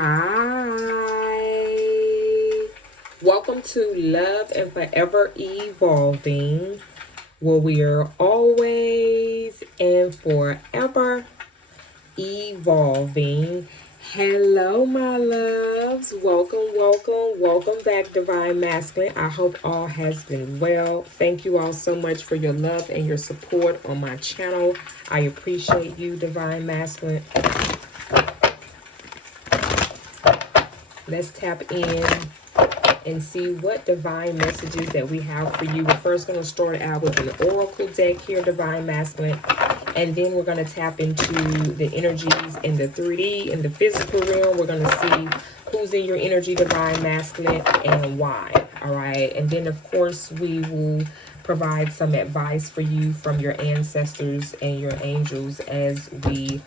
Hi. Welcome to Love and Forever Evolving, where we are always and forever evolving. Hello, my loves. Welcome back, Divine Masculine. I hope all has been well. Thank you all so much for your love and your support on my channel. I appreciate you, Divine Masculine. Let's tap in and see what divine messages that we have for you. We're first going to start out with an oracle deck here, Divine Masculine, and then we're going to tap into the energies in the 3D, in the physical realm. We're going to see who's in your energy, Divine Masculine, and why. All right, and then of course we will provide some advice for you from your ancestors and your angels as we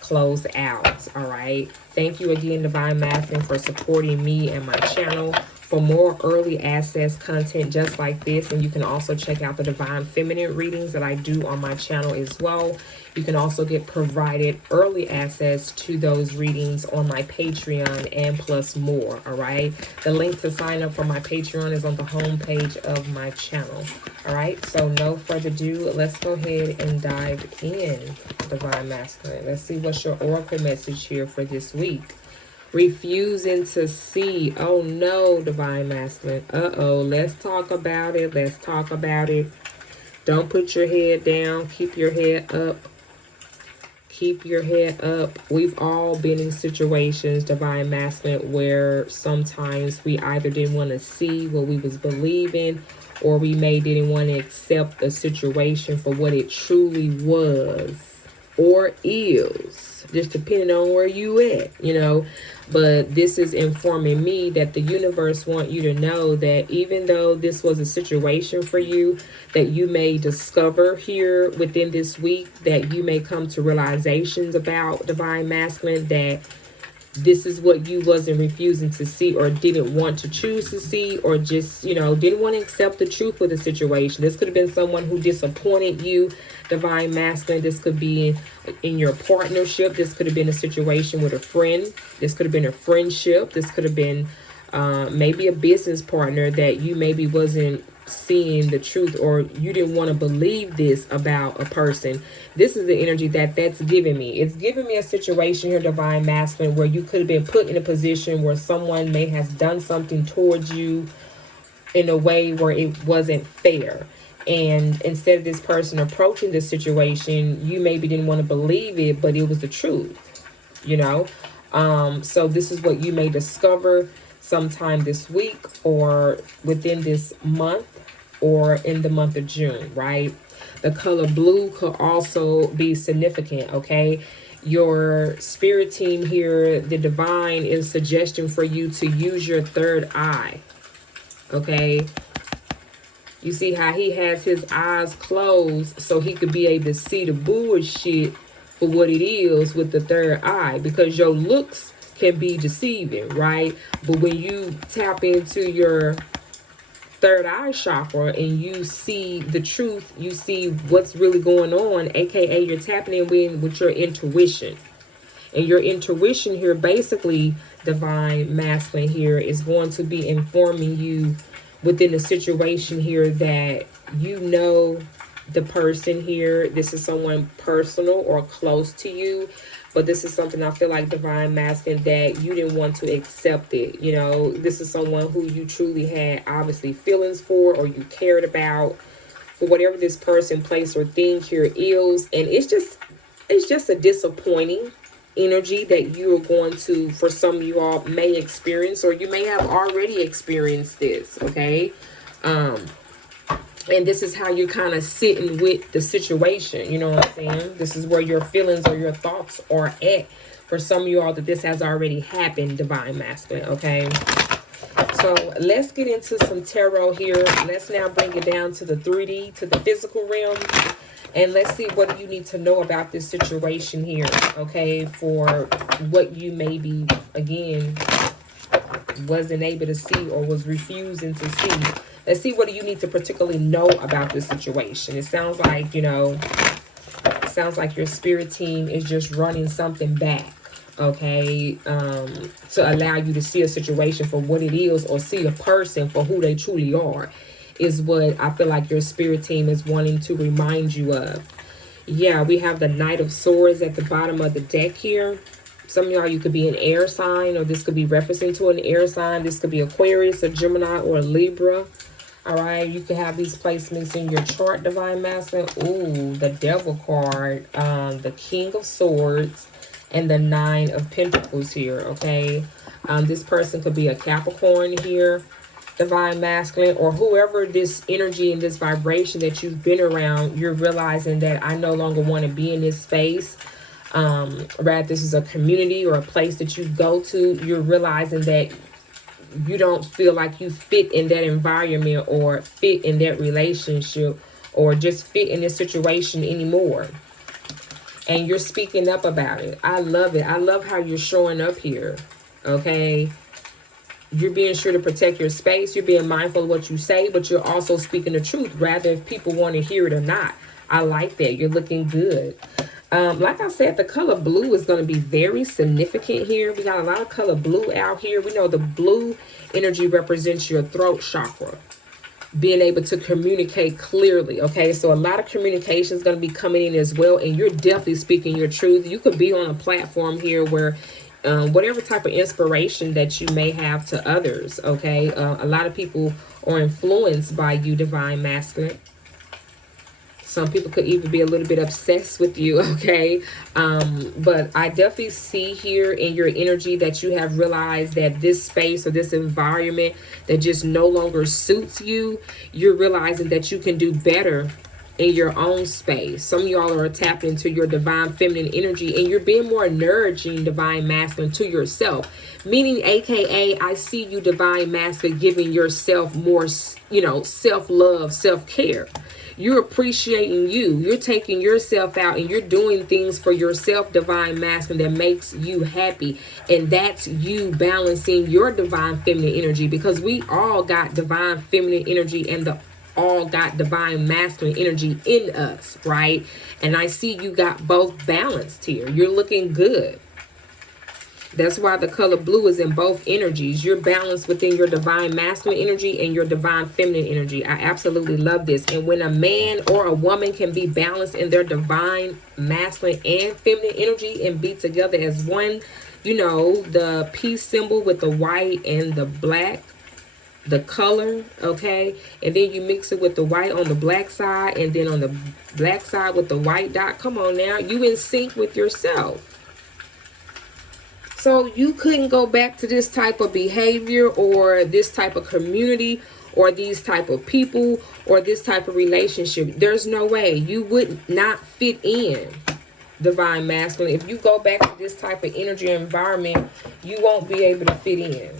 close out. All right, thank you again, Divine Masculine, for supporting me and my channel. For more early access content just like this, and you can also check out the Divine Feminine readings that I do on my channel as well. You can also get provided early access to those readings on my Patreon and plus more. All right, the link to sign up for my Patreon is on the home page of my channel. All right, so no further ado, let's go ahead and dive in, Divine Masculine. Let's see what's your oracle message here for this week. Refusing to see. Oh no, Divine Masculine. Uh-oh. Let's talk about it. Let's talk about it. Don't put your head down. Keep your head up. Keep your head up. We've all been in situations, Divine Masculine, where sometimes we either didn't want to see what we was believing, or we may didn't want to accept the situation for what it truly was or is, just depending on where you at, you know. But this is informing me that the universe want you to know that even though this was a situation for you that you may discover here within this week, that you may come to realizations about, Divine Masculine, that this is what you wasn't refusing to see, or didn't want to choose to see, or just, you know, didn't want to accept the truth of the situation. This could have been someone who disappointed you, Divine Masculine. This could be in your partnership. This could have been a situation with a friend. This could have been a friendship. This could have been maybe a business partner that you maybe wasn't seeing the truth, or you didn't want to believe this about a person. This is the energy that's giving me. It's giving me a situation here, Divine Masculine, where you could have been put in a position where someone may have done something towards you in a way where it wasn't fair. And instead of this person approaching this situation, you maybe didn't want to believe it, but it was the truth, you know. So this is what you may discover sometime this week, or within this month, or in the month of June, right? The color blue could also be significant, okay? Your spirit team here, the divine, is suggesting for you to use your third eye, okay? You see how he has his eyes closed so he could be able to see the bullshit for what it is with the third eye, because your looks can be deceiving, right? But when you tap into your third eye chakra and you see the truth, you see what's really going on, aka you're tapping in with your intuition. And your intuition here, basically, Divine Masculine here, is going to be informing you within the situation here that you know the person here. This is someone personal or close to you, but this is something I feel like, Divine Masculine, that you didn't want to accept it. You know, this is someone who you truly had obviously feelings for, or you cared about, for whatever this person, place, or thing here is. And it's just a disappointing energy that you are going to, for some of you all, may experience, or you may have already experienced this, okay? And this is how you're kind of sitting with the situation, you know what I'm saying? This is where your feelings or your thoughts are at. For some of you all, that this has already happened, Divine Masculine, okay? So let's get into some tarot here. Let's now bring it down to the 3D, to the physical realm. And let's see what you need to know about this situation here, okay? For what you maybe, again, wasn't able to see or was refusing to see. Let's see what you need to particularly know about this situation. It sounds like, you know, it sounds like your spirit team is just running something back, okay, to allow you to see a situation for what it is, or see a person for who they truly are, is what I feel like your spirit team is wanting to remind you of. Yeah, we have the Knight of Swords at the bottom of the deck here. Some of y'all, you could be an air sign, or this could be referencing to an air sign. This could be Aquarius, a Gemini, or a Libra. All right, you can have these placements in your chart, Divine Masculine. Ooh, the Devil card, the King of Swords, and the Nine of Pentacles here, okay? This person could be a Capricorn here, Divine Masculine, or whoever this energy and this vibration that you've been around, you're realizing that I no longer want to be in this space. Rather, this is a community or a place that you go to. You're realizing that you don't feel like you fit in that environment, or fit in that relationship, or just fit in this situation anymore. And you're speaking up about it. I love it. I love how you're showing up here. Okay. You're being sure to protect your space. You're being mindful of what you say, but you're also speaking the truth, rather if people want to hear it or not. I like that. You're looking good. Like I said, the color blue is going to be very significant here. We got a lot of color blue out here. We know the blue energy represents your throat chakra, being able to communicate clearly. Okay, so a lot of communication is going to be coming in as well, and you're definitely speaking your truth. You could be on a platform here where whatever type of inspiration that you may have to others, okay, a lot of people are influenced by you, Divine Masculine. Some people could even be a little bit obsessed with you, okay? But I definitely see here in your energy that you have realized that this space or this environment that just no longer suits you, you're realizing that you can do better in your own space. Some of y'all are tapped into your divine feminine energy, and you're being more nourishing, Divine Masculine, to yourself. Meaning, aka, I see you, Divine Masculine, giving yourself more, self-love, self-care. You're appreciating you. You're taking yourself out and you're doing things for yourself, Divine Masculine, that makes you happy. And that's you balancing your divine feminine energy, because we all got divine feminine energy and all got divine masculine energy in us, right? And I see you got both balanced here. You're looking good. That's why the color blue is in both energies. You're balanced within your divine masculine energy and your divine feminine energy. I absolutely love this. And when a man or a woman can be balanced in their divine masculine and feminine energy and be together as one, the peace symbol with the white and the black, the color, okay? And then you mix it with the white on the black side, and then on the black side with the white dot. Come on now. You in sync with yourself. So you couldn't go back to this type of behavior or this type of community or these type of people or this type of relationship. There's no way. You would not fit in, Divine Masculine. If you go back to this type of energy environment, you won't be able to fit in.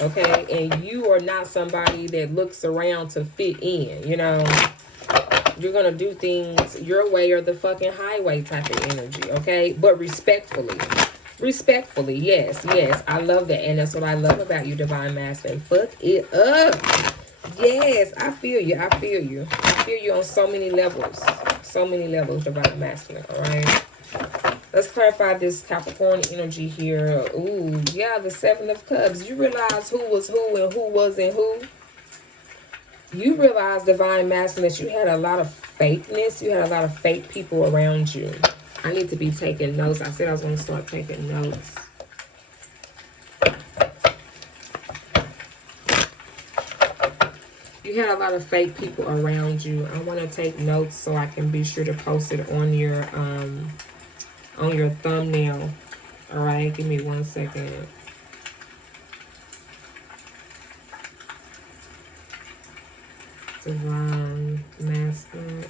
Okay? And you are not somebody that looks around to fit in, You're going to do things your way or the fucking highway type of energy, okay? But respectfully. Respectfully, yes. I love that. And that's what I love about you, Divine Masculine. Fuck it up. Yes, I feel you. I feel you on so many levels. So many levels, Divine Masculine, all right? Let's clarify this Capricorn energy here. Ooh, yeah, the Seven of Cups. You realize who was who and who wasn't who? You realize, Divine Masculine, that you had a lot of fakeness. You had a lot of fake people around you. I need to be taking notes. I said I was going to start taking notes. You had a lot of fake people around you. I want to take notes so I can be sure to post it on your thumbnail. All right, give me 1 second. Divine Masculine.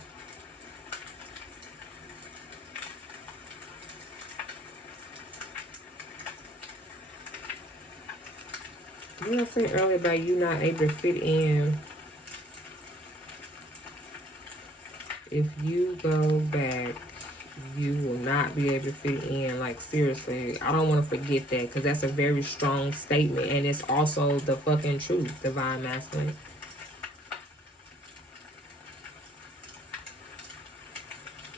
You were saying earlier about you not able to fit in. If you go back, you will not be able to fit in. Like, seriously, I don't want to forget that, because that's a very strong statement, and it's also the fucking truth, Divine Masculine.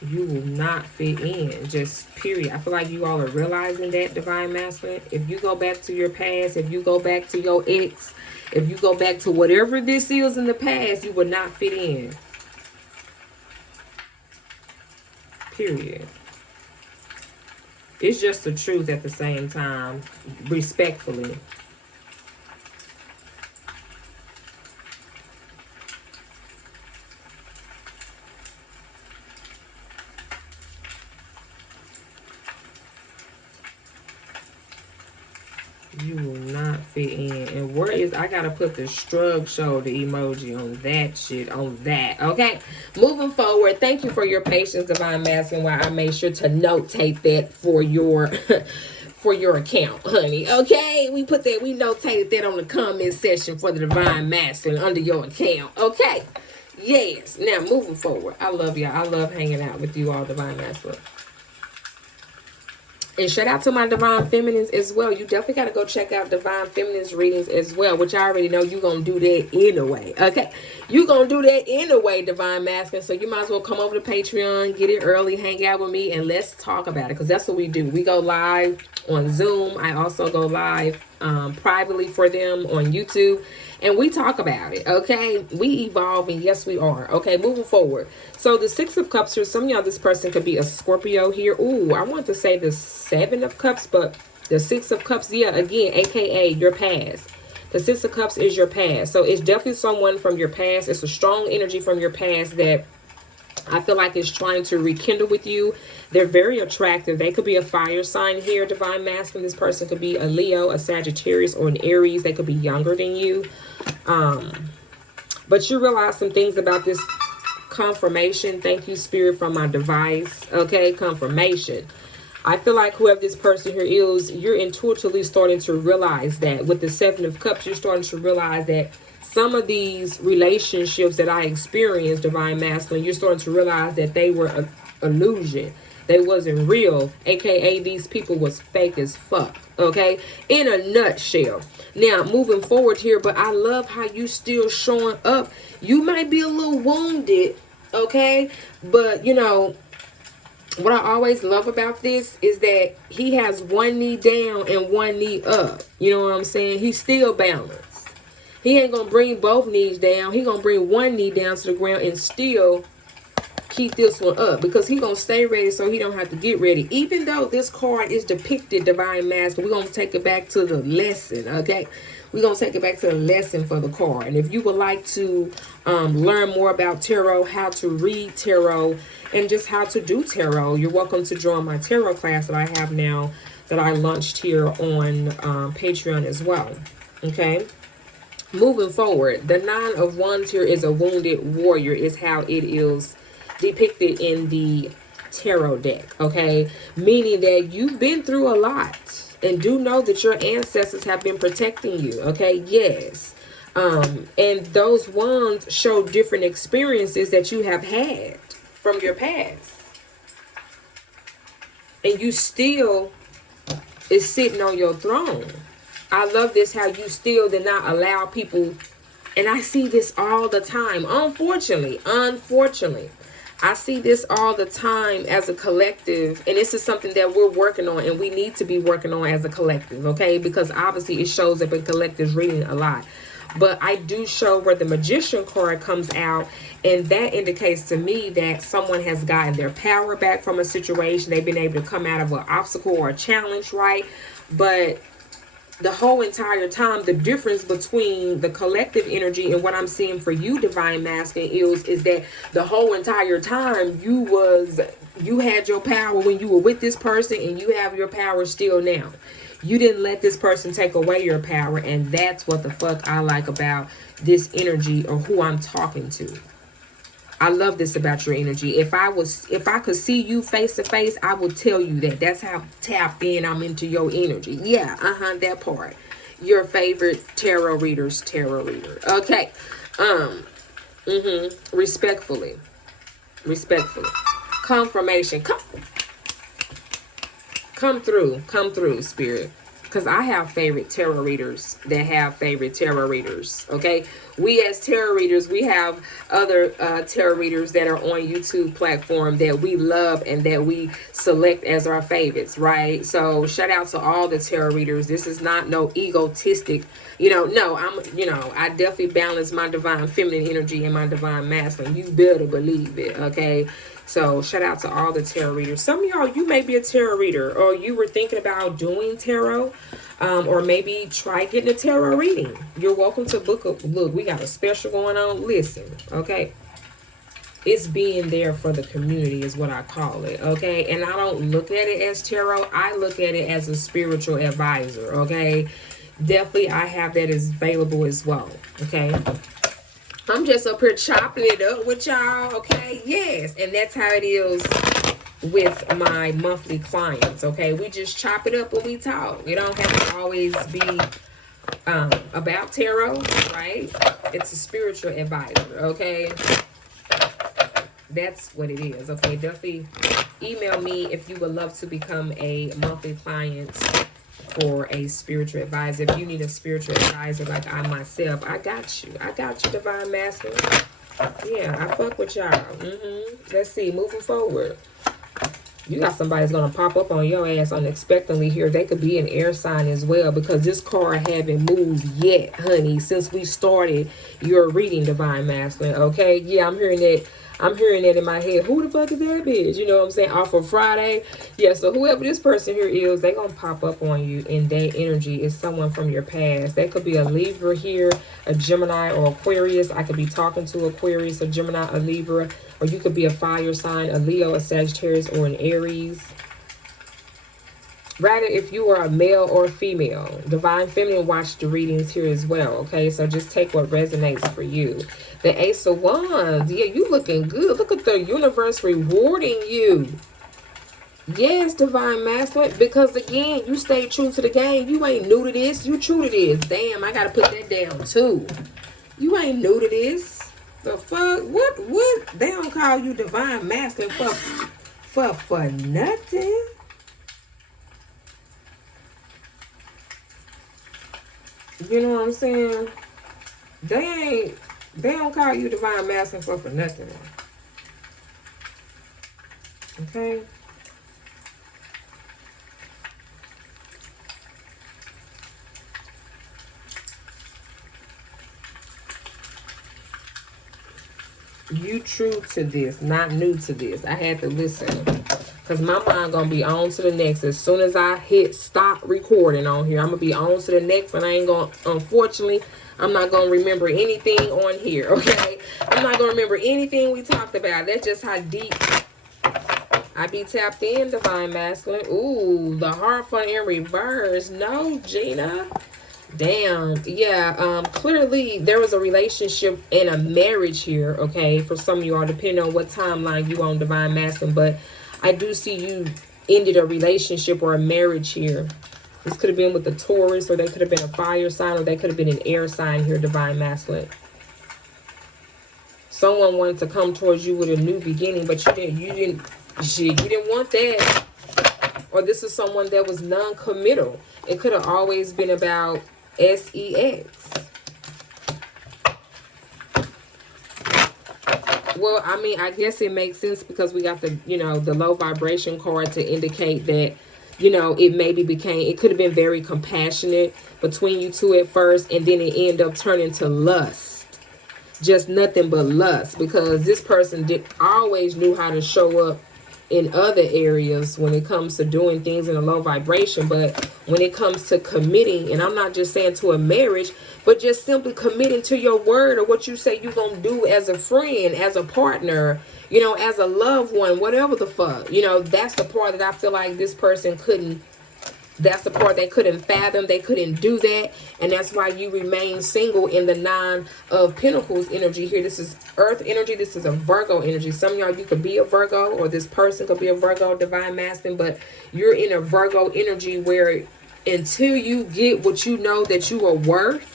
You will not fit in. Just period. I feel like you all are realizing that, Divine Masculine. If you go back to your past, if you go back to your ex, if you go back to whatever this is in the past, you will not fit in. Period. It's just the truth at the same time, respectfully. You will not fit in. And where is, I gotta put the shrug shoulder emoji on that shit, on that. Okay, moving forward, thank you for your patience, Divine Masculine, while I made sure to notate that for your for your account, honey. Okay, we put that, we notated that on the comment section for the Divine Masculine under your account. Okay, yes. Now moving forward, I love y'all. I love hanging out with you all, Divine Masculine. And shout out to my Divine Feminines as well. You definitely got to go check out Divine Feminines readings as well, which I already know you're going to do that anyway. Okay? You're going to do that anyway, Divine Masculine. So you might as well come over to Patreon, get it early, hang out with me, and let's talk about it. Because that's what we do. We go live on Zoom. I also go live privately for them on YouTube. And we talk about it, okay? We evolve, and yes, we are. Okay, moving forward. So the Six of Cups here, some of y'all, this person could be a Scorpio here. Ooh, I want to say the Seven of Cups, but the Six of Cups, yeah, again, aka your past. The Six of Cups is your past. So it's definitely someone from your past. It's a strong energy from your past that I feel like it's trying to rekindle with you. They're very attractive. They could be a fire sign here, Divine Masculine. This person could be a Leo, a Sagittarius, or an Aries. They could be younger than you. But you realize some things about this confirmation. Thank you, Spirit, from my device. Okay, confirmation. I feel like whoever this person here is, you're intuitively starting to realize that with the Seven of Cups, you're starting to realize that some of these relationships that I experienced, Divine Masculine, you're starting to realize that they were an illusion. They wasn't real, aka these people was fake as fuck, okay? In a nutshell. Now, moving forward here, but I love how you still showing up. You might be a little wounded, okay? But, you know, what I always love about this is that he has one knee down and one knee up. You know what I'm saying? He's still balanced. He ain't going to bring both knees down. He going to bring one knee down to the ground and still keep this one up, because he gonna stay ready so he don't have to get ready. Even though this card is depicted Divine Masculine, we're gonna take it back to the lesson. Okay, we're gonna take it back to the lesson for the card. And if you would like to learn more about tarot, how to read tarot, and just how to do tarot, you're welcome to join my tarot class that I have now, that I launched here on Patreon as well. Okay, moving forward, the Nine of Wands here is a wounded warrior, is how it is depicted in the tarot deck, okay? Meaning that you've been through a lot, and do know that your ancestors have been protecting you, okay? Yes. And those wands show different experiences that you have had from your past. And you still is sitting on your throne. I love this, how you still did not allow people, and I see this all the time, unfortunately, I see this all the time as a collective, and this is something that we're working on, and we need to be working on as a collective, okay? Because obviously it shows up in collectives reading a lot. But I do show where the Magician card comes out, and that indicates to me that someone has gotten their power back from a situation. They've been able to come out of an obstacle or a challenge, right? But the whole entire time, the difference between the collective energy and what I'm seeing for you, Divine Masculine, is that the whole entire time you had your power when you were with this person, and you have your power still now. You didn't let this person take away your power, and that's what the fuck I like about this energy, or who I'm talking to. I love this about your energy. If I could see you face to face, I would tell you that. That's how tapped in I'm into your energy. Yeah, that part. Your favorite tarot reader's tarot reader. Okay. Respectfully. Confirmation. Come through, Spirit. because I have favorite tarot readers that have favorite tarot readers. Okay, we as tarot readers, we have other tarot readers that are on YouTube platform that we love and that we select as our favorites, right? So shout out to all the tarot readers. This is not no egotistic, no, I definitely balance my divine feminine energy and my divine masculine. You better believe it, okay? So shout out to all the tarot readers. Some of y'all, you may be a tarot reader, or you were thinking about doing tarot, or maybe try getting a tarot reading. You're welcome to book a look. We got a special going on. Listen, okay? It's being there for the community is what I call it, okay? And I don't look at it as tarot. I look at it as a spiritual advisor, okay? Definitely, I have that as available as well, okay? I'm just up here chopping it up with y'all, okay? Yes, and that's how it is with my monthly clients, okay? We just chop it up when we talk. It don't have to always be about tarot, right? It's a spiritual advisor, okay? That's what it is, okay? Definitely email me if you would love to become a monthly client for a spiritual advisor. If you need a spiritual advisor like I myself, I got you. I got you, Divine Master. Yeah, I fuck with y'all. Let's see, moving forward. You got somebody that's going to pop up on your ass unexpectedly here. They could be an air sign as well, because this card haven't moved yet, honey, since we started your reading, Divine Masculine, okay? Yeah, I'm hearing that. I'm hearing that in my head. Who the fuck is that bitch? You know what I'm saying? Off of Friday. Yeah, so whoever this person here is, they going to pop up on you, and their energy is someone from your past. That could be a Libra here, a Gemini, or Aquarius. I could be talking to Aquarius, a Gemini, a Libra, or you could be a fire sign, a Leo, a Sagittarius, or an Aries. Rather, if you are a male or a female, Divine Feminine watch the readings here as well, okay? So just take what resonates for you. The Ace of Wands. Yeah, you looking good. Look at the universe rewarding you. Yes, Divine Masculine. Because, again, you stay true to the game. You ain't new to this. You true to this. Damn, I got to put that down, too. You ain't new to this. The fuck? What? They don't call you Divine Masculine for nothing. You know what I'm saying? They don't call you Divine Masculine for nothing. Okay? You true to this, not new to this. I had to listen. Because my mind going to be on to the next. As soon as I hit stop recording on here, I'm going to be on to the next. And I ain't going to, unfortunately, I'm not going to remember anything on here, okay? I'm not going to remember anything we talked about. That's just how deep I be tapped in, Divine Masculine. Ooh, the heart fun in reverse. No, Gina. Damn. Yeah, clearly there was a relationship and a marriage here, okay? For some of you all, depending on what timeline you on, Divine Masculine. But I do see you ended a relationship or a marriage here. This could have been with a Taurus, or they could have been a fire sign, or they could have been an air sign here, Divine Masculine. Someone wanted to come towards you with a new beginning, but you didn't want that. Or this is someone that was non-committal. It could have always been about sex. Well, I mean, I guess it makes sense because we got the, the low vibration card to indicate that, it could have been very compassionate between you two at first, and then it ended up turning to lust. Just nothing but lust, because this person always knew how to show up in other areas when it comes to doing things in a low vibration. But when it comes to committing, and I'm not just saying to a marriage, but just simply committing to your word or what you say you're going to do as a friend, as a partner, as a loved one, whatever the fuck, that's the part that I feel like this person couldn't, that's the part they couldn't fathom. They couldn't do that. And that's why you remain single in the Nine of Pentacles energy here. This is Earth energy. This is a Virgo energy. Some of y'all, you could be a Virgo, or this person could be a Virgo, Divine Masculine. But you're in a Virgo energy where until you get what you know that you are worth,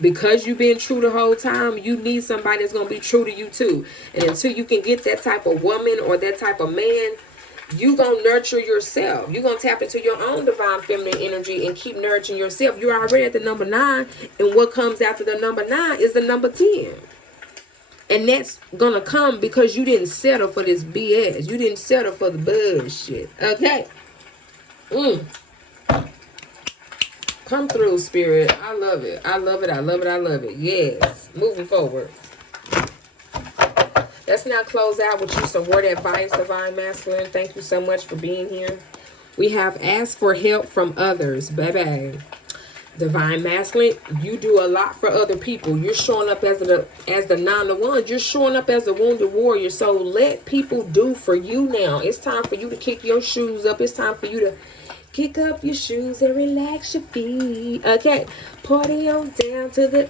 because you've been true the whole time, you need somebody that's going to be true to you too. And until you can get that type of woman or that type of man, you gonna nurture yourself. You gonna tap into your own divine feminine energy and keep nurturing yourself. You're already at the number 9, and what comes after the number 9 is the number 10. And that's gonna come because you didn't settle for this BS. You didn't settle for the bullshit. Okay. Come through, Spirit. I love it. I love it. I love it. I love it. Yes. Moving forward. Let's now close out with you some word advice, Divine Masculine. Thank you so much for being here. We have asked for help from others. Baby. Divine Masculine, you do a lot for other people. You're showing up as the 9 of Wands. You're showing up as a wounded warrior. So let people do for you now. It's time for you to kick your shoes up. It's time for you to kick up your shoes and relax your feet. Okay. Party on down to the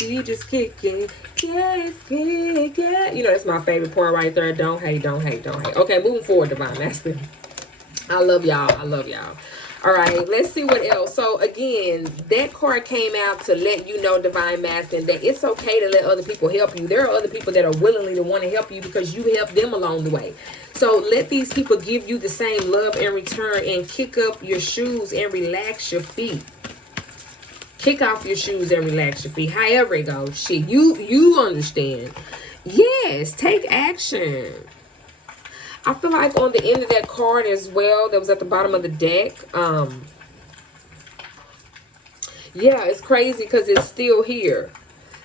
you just kicking. Yes, kick it. You know, that's my favorite part right there. Don't hate, don't hate, don't hate. Okay, moving forward, Divine Masculine. I love y'all. I love y'all. All right, let's see what else. So, again, that card came out to let you know, Divine Masculine, that it's okay to let other people help you. There are other people that are willingly to want to help you because you help them along the way. So, let these people give you the same love in return and kick up your shoes and relax your feet. Kick off your shoes and relax your feet. However it goes. Shit, you understand. Yes, take action. I feel like on the end of that card as well, that was at the bottom of the deck. Yeah, it's crazy because it's still here.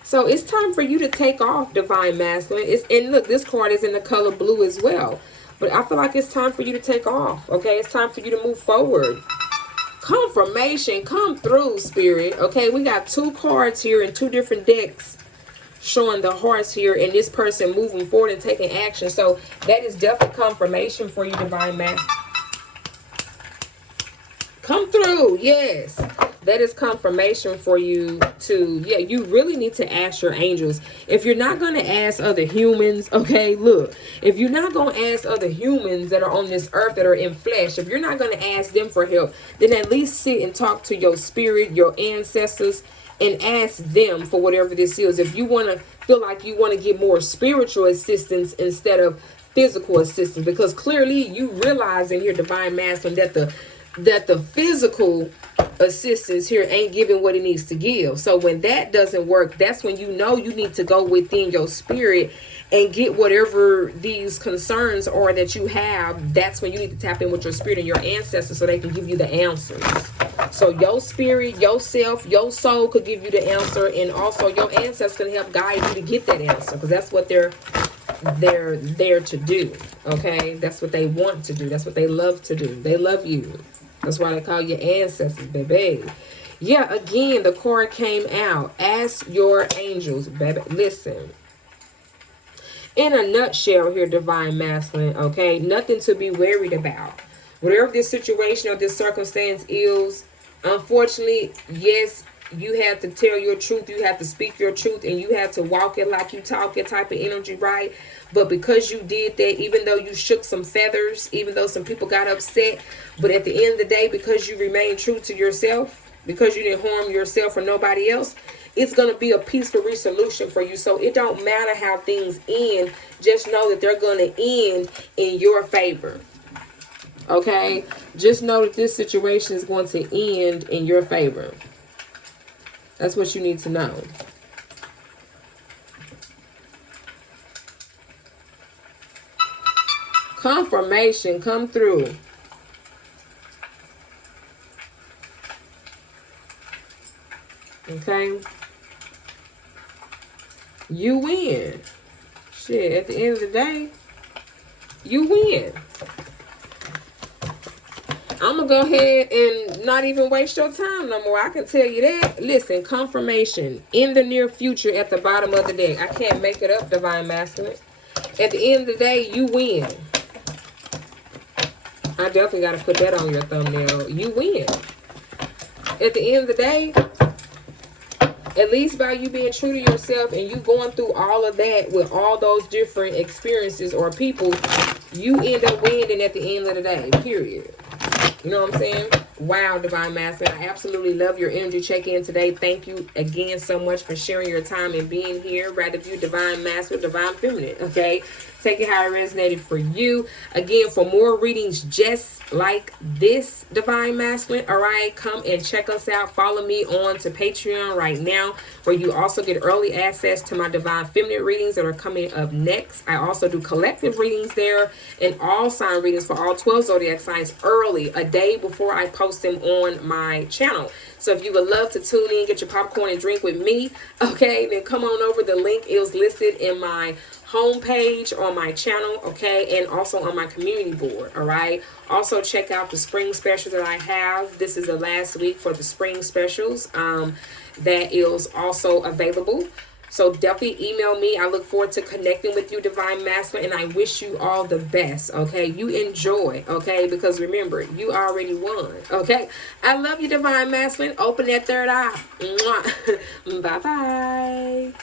So it's time for you to take off, Divine Masculine. And look, this card is in the color blue as well. But I feel like it's time for you to take off. Okay, it's time for you to move forward. Confirmation, come through, Spirit. Okay, we got 2 cards here in 2 different decks showing the hearts here and this person moving forward and taking action. So that is definitely confirmation for you, Divine Masculine. Come through, yes. That is confirmation for you to, yeah, you really need to ask your angels. If you're not going to ask other humans, okay, look, if you're not going to ask other humans that are on this earth that are in flesh, if you're not going to ask them for help, then at least sit and talk to your spirit, your ancestors, and ask them for whatever this is. If you want to feel like you want to get more spiritual assistance instead of physical assistance, because clearly you realize in here, Divine Masculine, that the physical assistance here ain't giving what it needs to give. So when that doesn't work, that's when you know you need to go within your spirit and get whatever these concerns are that you have. That's when you need to tap in with your spirit and your ancestors so they can give you the answers. So your spirit, yourself, your soul could give you the answer, and also your ancestors can help guide you to get that answer, because that's what they're there to do. Okay, that's what they want to do. That's what they love to do. They love you. That's why they call you ancestors, baby. Yeah, again, the card came out. Ask your angels, baby. Listen. In a nutshell here, Divine Masculine, okay? Nothing to be worried about. Whatever this situation or this circumstance is, unfortunately, yes, you have to tell your truth. You have to speak your truth, and you have to walk it like you talk it type of energy, right? But because you did that, even though you shook some feathers, even though some people got upset, but at the end of the day, because you remained true to yourself, because you didn't harm yourself or nobody else, it's going to be a peaceful resolution for you. So it don't matter how things end. Just know that they're going to end in your favor. Okay? Just know that this situation is going to end in your favor. That's what you need to know. Confirmation, come through. Okay? You win. Shit, at the end of the day, you win. I'm going to go ahead and not even waste your time no more. I can tell you that. Listen, confirmation in the near future at the bottom of the deck. I can't make it up, Divine Masculine. At the end of the day, you win. I definitely got to put that on your thumbnail. You win. At the end of the day, at least by you being true to yourself and you going through all of that with all those different experiences or people, you end up winning at the end of the day, period. You know what I'm saying? Wow, Divine Masculine. I absolutely love your energy check-in today. Thank you again so much for sharing your time and being here. Rather view Divine Masculine, Divine Feminine, okay? Take it how it resonated for you. Again, for more readings just like this, Divine Masculine, all right, come and check us out. Follow me on to Patreon right now, where you also get early access to my Divine Feminine readings that are coming up next. I also do collective readings there and all sign readings for all 12 zodiac signs early, a day before I post them on my channel. So if you would love to tune in, get your popcorn and drink with me, okay, then come on over. The link is listed in my homepage on my channel, okay, and also on my community board, all right. Also check out the spring special that I have. This is the last week for the spring specials that is also available. So definitely email me. I look forward to connecting with you, Divine Masculine, and I wish you all the best, okay? You enjoy, okay? Because remember, you already won, okay? I love you, Divine Masculine. Open that third eye. Bye-bye.